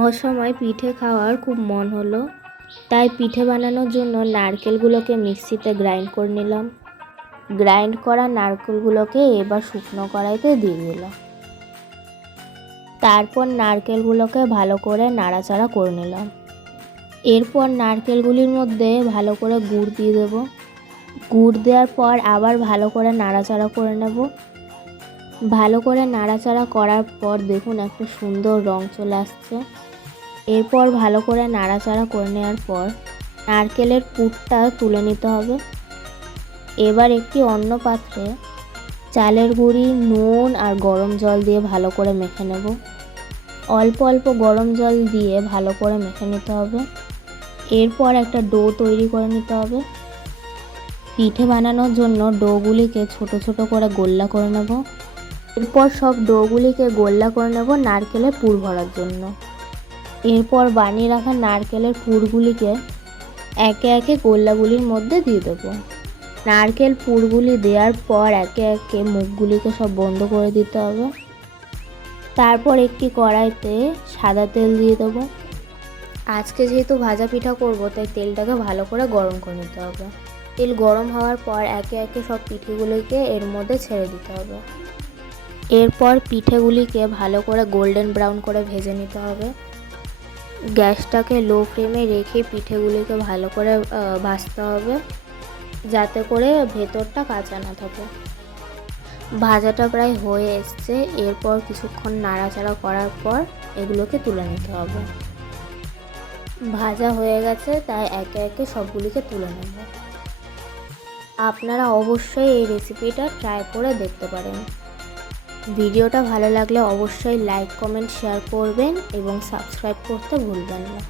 অসময়ে পিঠে খাওয়ার খুব মন হলো, তাই পিঠে বানানোর জন্য নারকেলগুলোকে মিক্সিতে গ্রাইন্ড করে নিলাম। গ্রাইন্ড করা নারকেলগুলোকে এবার শুকনো কড়াইতে দিয়ে দিলাম। তারপর নারকেলগুলোকে ভালো করে নাড়াচাড়া করে নিলাম। এরপর নারকেলগুলির মধ্যে ভালো করে গুড় দিয়ে দেবো। গুড় দেওয়ার পর আবার ভালো করে নাড়াচাড়া করে নেব। ভালো করে নাড়াচাড়া করার পর দেখুন একটা সুন্দর রং চলে আসছে। এরপর ভালো করে নাড়াচাড়া করে নেওয়ার পর নারকেলের পুরটা তুলে নিতে হবে। এবার একটি অন্য পাত্রে চালের গুঁড়ি, নুন আর গরম জল দিয়ে ভালো করে মেখে নেব। অল্প অল্প গরম জল দিয়ে ভালো করে মেখে নিতে হবে। এরপর একটা ডো তৈরি করে নিতে হবে। পিঠে বানানোর জন্য ডোগুলিকে ছোট ছোট করে গোল্লা করে নেব। এরপর সব ডোগুলিকে গোল্লা করে নেব নারকেলের পুর ভরার জন্য। এরপর বানিয়ে রাখা নারকেলের পুরগুলিকে একে একে গোল্লাগুলির মধ্যে দিয়ে দেবো। নারকেল পুরগুলি দেওয়ার পর একে একে মুখগুলিকে সব বন্ধ করে দিতে হবে। তারপর একটি কড়াইতে সাদা তেল দিয়ে দেবো। আজকে যেহেতু ভাজা পিঠা করব, তাই তেলটাকে ভালো করে গরম করে নিতে হবে। তেল গরম হওয়ার পর একে একে সব পিঠেগুলিকে এর মধ্যে ছেড়ে দিতে হবে। এরপর পিঠেগুলিকে ভালো করে গোল্ডেন ব্রাউন করে ভেজে নিতে হবে। গ্যাসটাকে লো ফ্লেমে রেখে পিঠেগুলিকে ভালো করে ভাজতে হবে, যাতে করে ভেতরটা কাঁচা না থাকে। ভাজাটা প্রায় হয়ে এসছে। এরপর কিছুক্ষণ নাড়াচাড়া করার পর এগুলোকে তুলে নিতে হবে। ভাজা হয়ে গেছে, তাই একে একে সবগুলিকে তুলে নেব। আপনারা অবশ্যই এই রেসিপিটা ট্রাই করে দেখতে পারেন। ভিডিওটা ভালো লাগলে অবশ্যই লাইক, কমেন্ট, শেয়ার করবেন এবং সাবস্ক্রাইব করতে ভুলবেন না।